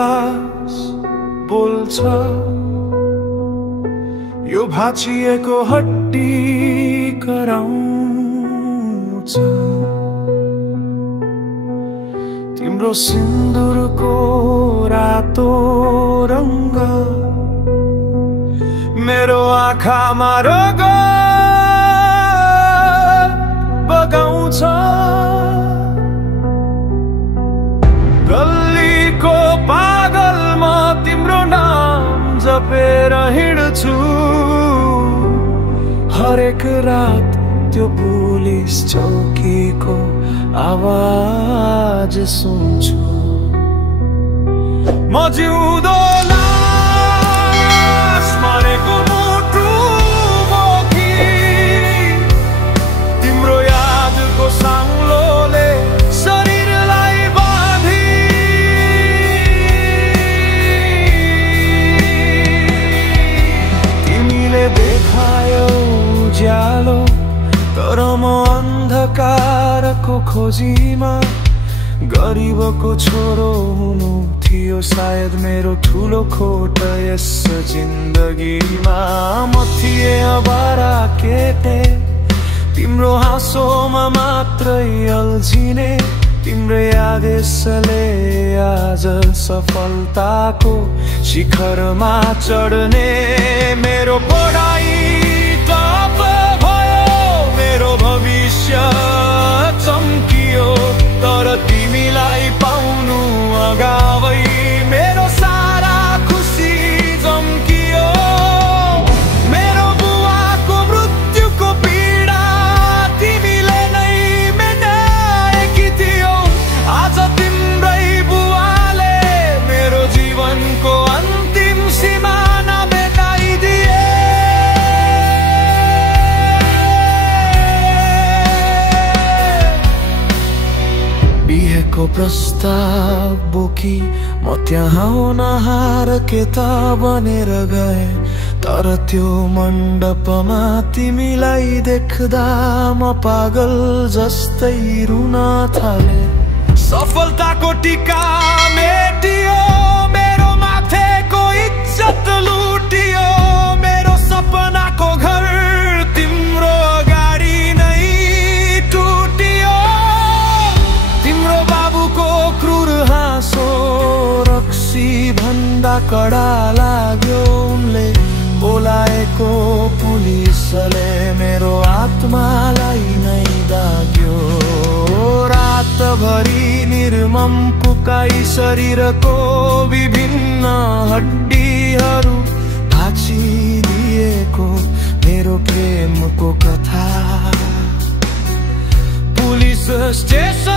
आवाज बोल्छ, यो भाँचिएको हड्डी कराउँछ। तिम्रो सिन्दुरको रातो रंग मेरो आँखामा रगत बगाउँछ। गल्लीको पागल म तिम्रो नाम जपेर हिँड्छु, हरेक रात त्यो पुलिस चौकीको आवाज सुन्छु। म जिउँदो लास मरेको मुटु बोकी, तिम्रो यादको साङ्लोले शरीरलाई बाँधी। तिमीले देखायौ उज्यालो, तर म अन्धकारको खोजीमा। गरिबको छोरो हुनु थियो सायद मेरो ठुलो खोट यस जिन्दगीमा। म थिए अबारा केटे, तिम्रो हाँसोमा मात्रै अल्झिने। तिम्रो आदेशले आज सफलताको शिखरमा चढ्ने। मेरो पढाइ टप भयो, मेरो भविष्य चम्कियो, तर तिमीलाई पाउनु अगावै मेरो सारा खुसी जम्कियो। मेरो बुवाको मृत्युको पीडा तिमीले नै मेटाएकी थियौ। आज तिम्रै बुवाले मेरो जीवनको अन्तिम सिमाना मेटाइदिए। बिहेको प्रस्ताव बोकी म त्यहाँ नहार के त बनेर गए, तर त्यो मण्डपमा तिमीलाई देख्दा म पागल जस्तै रुन थाले। सफलताको टीका मेटियो, मेरो माथेको इज्जत लुटियो। मेरो सपनाको घर तिम्रो अगाडि नै टुटियो। तिम्रो बाबुको क्रूर हाँसो रक्सी भन्दा कडा लाग्यो। उनले बोलाएको पुलिसले मेरो आत्मालाई नै दाग्यो। रातभरि निर्मम पुकाई शरीरको विभिन्न हड्डीहरू भाँचिदिएको मेरो प्रेमको कथा। Police station